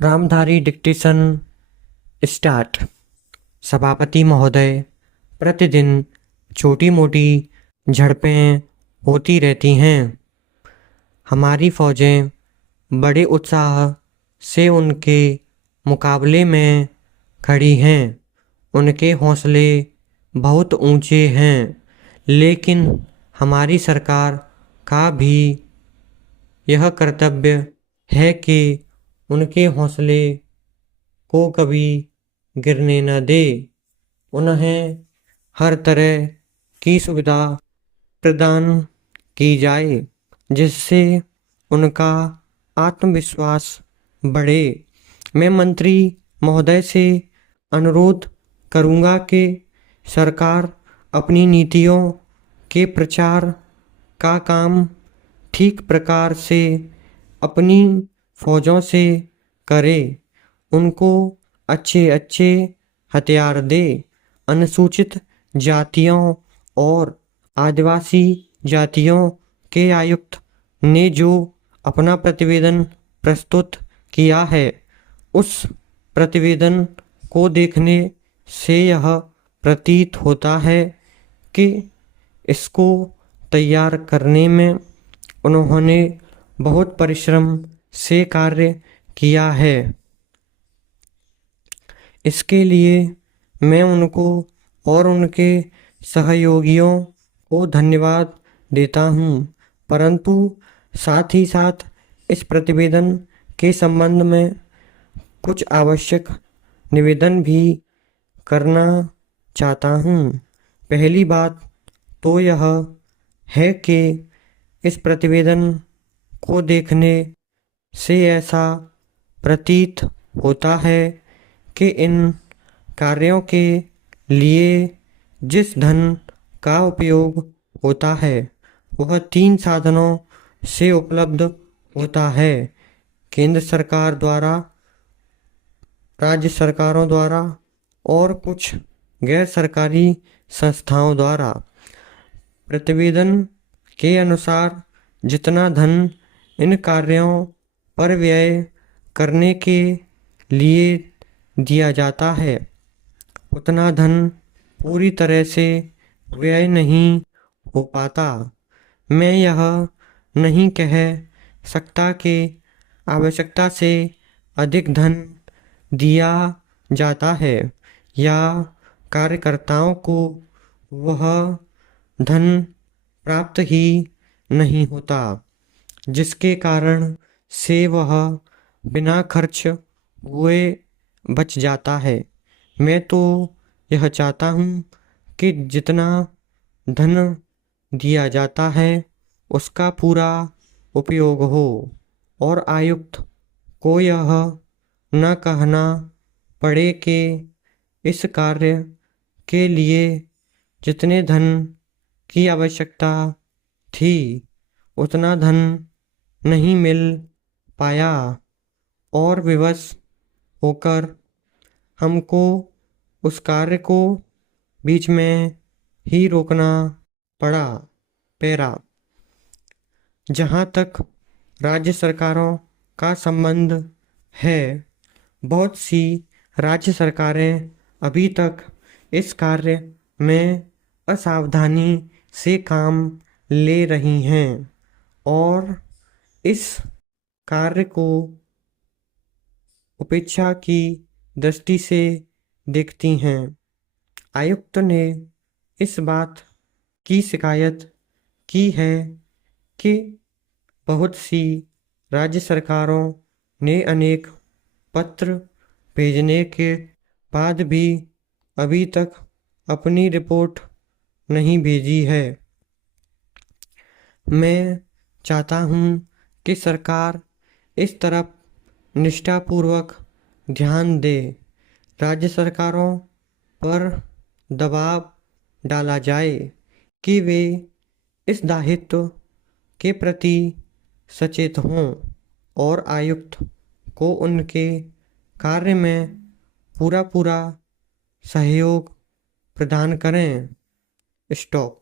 Ramdhari dictation start. सभापति महोदय, प्रतिदिन छोटी मोटी झड़पें होती रहती हैं। हमारी फौजें बड़े उत्साह से उनके मुकाबले में खड़ी हैं। उनके हौसले बहुत ऊंचे हैं, लेकिन हमारी सरकार का भी यह कर्तव्य है कि उनके हौसले को कभी गिरने न दे। उन्हें हर तरह की सुविधा प्रदान की जाए, जिससे उनका आत्मविश्वास बढ़े। मैं मंत्री महोदय से अनुरोध करूंगा कि सरकार अपनी नीतियों के प्रचार का काम ठीक प्रकार से अपनी फौजों से करे। उनको अच्छे अच्छे हथियार दे। अनुसूचित जातियों और आदिवासी जातियों के आयुक्त ने जो अपना प्रतिवेदन प्रस्तुत किया है, उस प्रतिवेदन को देखने से यह प्रतीत होता है कि इसको तैयार करने में उन्होंने बहुत परिश्रम से कार्य किया है। इसके लिए मैं उनको और उनके सहयोगियों को धन्यवाद देता हूँ, परंतु साथ ही साथ इस प्रतिवेदन के संबंध में कुछ आवश्यक निवेदन भी करना चाहता हूँ। पहली बात तो यह है कि इस प्रतिवेदन को देखने से ऐसा प्रतीत होता है कि इन कार्यों के लिए जिस धन का उपयोग होता है, वह 3 साधनों से उपलब्ध होता है: केंद्र सरकार द्वारा, राज्य सरकारों द्वारा और कुछ गैर सरकारी संस्थाओं द्वारा। प्रतिवेदन के अनुसार जितना धन इन कार्यों पर व्यय करने के लिए दिया जाता है, उतना धन पूरी तरह से व्यय नहीं हो पाता। मैं यह नहीं कह सकता कि आवश्यकता से अधिक धन दिया जाता है या कार्यकर्ताओं को वह धन प्राप्त ही नहीं होता, जिसके कारण से वह बिना खर्च हुए बच जाता है। मैं तो यह चाहता हूँ कि जितना धन दिया जाता है उसका पूरा उपयोग हो और आयुक्त को यह न कहना पड़े कि इस कार्य के लिए जितने धन की आवश्यकता थी उतना धन नहीं मिल पाया और विवश होकर हमको उस कार्य को बीच में ही रोकना पड़ा। पैरा, जहाँ तक राज्य सरकारों का संबंध है, बहुत सी राज्य सरकारें अभी तक इस कार्य में असावधानी से काम ले रही हैं और इस कार्य को उपेक्षा की दृष्टि से देखती हैं। आयुक्त ने इस बात की शिकायत की है कि बहुत सी राज्य सरकारों ने अनेक पत्र भेजने के बाद भी अभी तक अपनी रिपोर्ट नहीं भेजी है। मैं चाहता हूँ कि सरकार इस तरफ निष्ठापूर्वक ध्यान दे। राज्य सरकारों पर दबाव डाला जाए कि वे इस दायित्व के प्रति सचेत हों और आयुक्त को उनके कार्य में पूरा सहयोग प्रदान करें। स्टॉप।